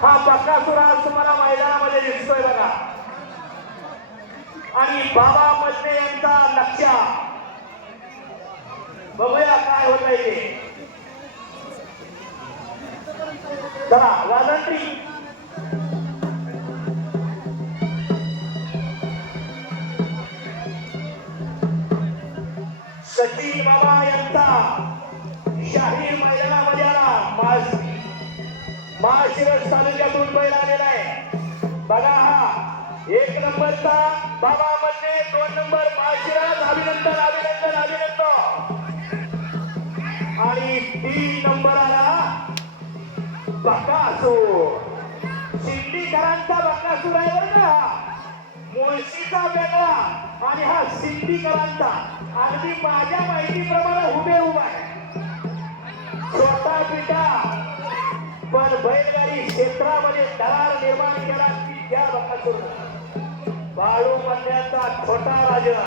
हा बक्कासुर आज तुम्हाला मैदानामध्ये दिसतोय बघा. आणि बाबा मल्ले यांचा लक्ष्या. बघूया काय होत आहे ते. चला वाजंत्री सचिन बाबा यांचा. महाशिरस तालुक्यातून बैल आलेला आहे. बघा हा एक नंबरचा बाबा म्हणजे दोन नंबर महाशिरस अभिनंदन अभिनंदन अभिनंदन. आणि तीन नंबर आला बकासूर. सिंधीकरांचा बकासूर आहे बरं का मुळशीचा वेगळा आणि हा सिंधीकरांचा अगदी माझ्या माहितीप्रमाणे क्षेत्रामध्ये दरार निर्माण केला की त्या बघा बाळू मल्ल्याचा छोटा राजा.